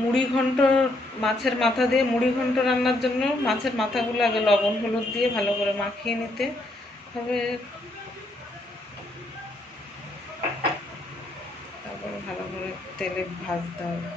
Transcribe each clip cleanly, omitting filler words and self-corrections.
মুড়ি ঘন্ট, মাছের মাথা দিয়ে মুড়ি ঘন্ট রান্নার জন্য মাছের মাথাগুলো আগে লবণ হলুদ দিয়ে ভালো করে মাখিয়ে নিতে হবে, তারপরে ভালো করে তেলে ভাজতে হবে।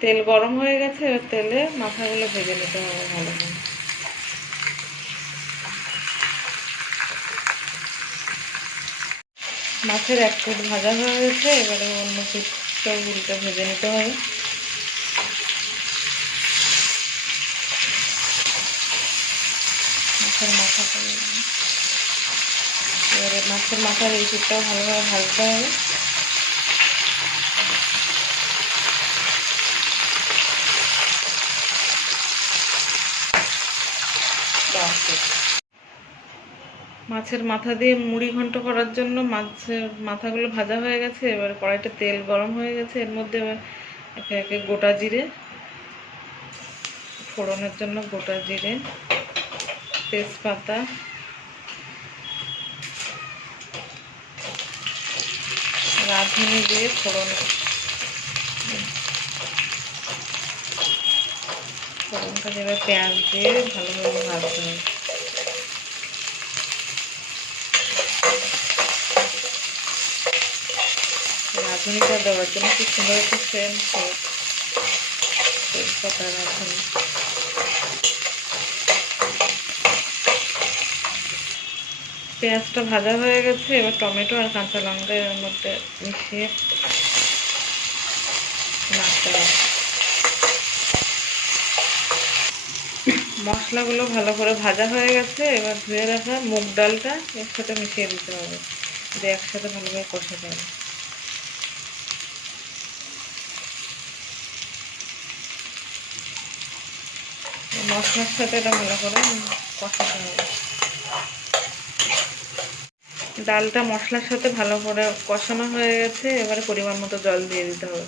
তেল গরম হয়ে গেছে, এবার তেলে মাথাগুলো ভেজে নিতে হবে ভালো করে। মাছের এক পিঠ ভাজা হয়ে গেছে, এবারে অন্য পিঠটাও উল্টে ভেজে নিতে হবে। মাছের মাথাটা এবারে মাছের মাথার এই পিঠটাও ভালোভাবে ভাজতে হবে। মাছের মাথা দিয়ে মুড়ি ঘন্ট করার জন্য মাছের মাথাগুলো ভাজা হয়ে গেছে, এবারে কড়াইতে তেল গরম হয়ে গেছে, এর মধ্যে এবার একে একে গোটা জিরে ফোড়নের জন্য, গোটা জিরে, তেজপাতা, রাঁধুনি দিয়ে ফোড়নটা এবার পেঁয়াজ দিয়ে ভালোভাবে ভাজতে হবে। রাঁধুনিটা দেওয়ার জন্য খুব সুন্দর একটা সেন্ট তেজপাতা, রাঁধুনি। পেঁয়াজটা ভাজা হয়ে গেছে, এবার টমেটো আর কাঁচা লঙ্কা এর মধ্যে মিশিয়ে নাড়তে হবে। মশলাগুলো ভালো করে ভাজা হয়ে গেছে, এবার ধুয়ে রাখা মুগ ডালটা এর সাথে মিশিয়ে দিতে হবে, দিয়ে একসাথে ভালোভাবে কষাতে হবে। মশলার সাথে এটা ভালো করে কষাতে হবে। ডালটা মশলার সাথে ভালো করে কষানো হয়ে গেছে, এবারে পরিমাণ মতো জল দিয়ে দিতে হবে।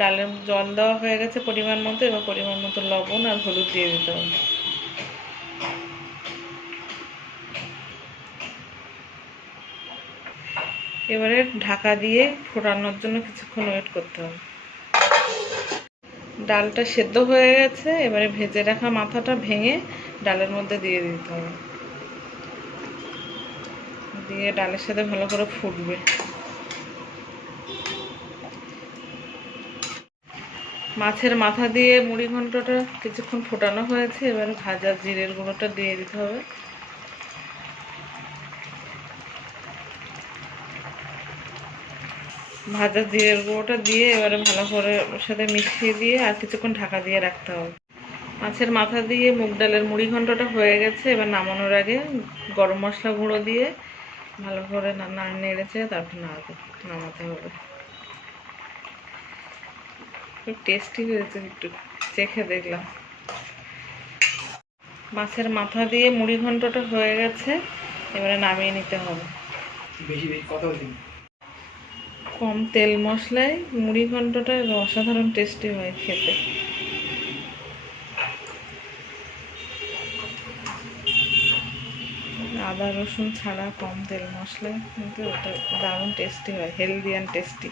ডালের জল দেওয়া হয়ে গেছে পরিমাণ মতো, এবার পরিমাণ মতো লবণ আর হলুদ দিয়ে দিতে হবে। এবারে ঢাকা দিয়ে ফোটানোর জন্য কিছুক্ষণ ওয়েট করতে হবে। ডালটা সেদ্ধ হয়ে গেছে, এবারে ভেজে রাখা মাথাটা ভেঙে ডালের মধ্যে দিয়ে দিতে হবে, দিয়ে ডালের সাথে ভালো করে ফুটবে। মাছের মাথা দিয়ে মুড়ি ঘন্টটা কিছুক্ষণ ফোটানো হয়েছে, এবারে ভাজা জিরের গুঁড়োটা দিয়ে দিতে হবে। ভাজা জিরের গুঁড়োটা দিয়ে এবারে ভালো করে ওর সাথে মিশিয়ে দিয়ে আর কিছুক্ষণ ঢাকা দিয়ে রাখতে হবে। মাছের মাথা দিয়ে মুগ ডালের মুড়ি ঘন্টটা হয়ে গেছে, এবার নামানোর আগে গরম মশলা গুঁড়ো দিয়ে ভালো করে নেড়েছে তারপর নামাতে হবে। খুব টেস্টি হয়েছে, একটু চেখে দেখলাম। মাছের মাথা দিয়ে মুড়ি ঘন্টটা হয়ে গেছে, এবারে নামিয়ে নিতে হবে। কম তেল মশলায় মুড়ি ঘন্টটা অসাধারণ টেস্টি হয় খেতে। আদা রসুন ছাড়া কম তেল মশলায় কিন্তু ওটা দারুণ টেস্টি হয়, হেলদি অ্যান্ড টেস্টি।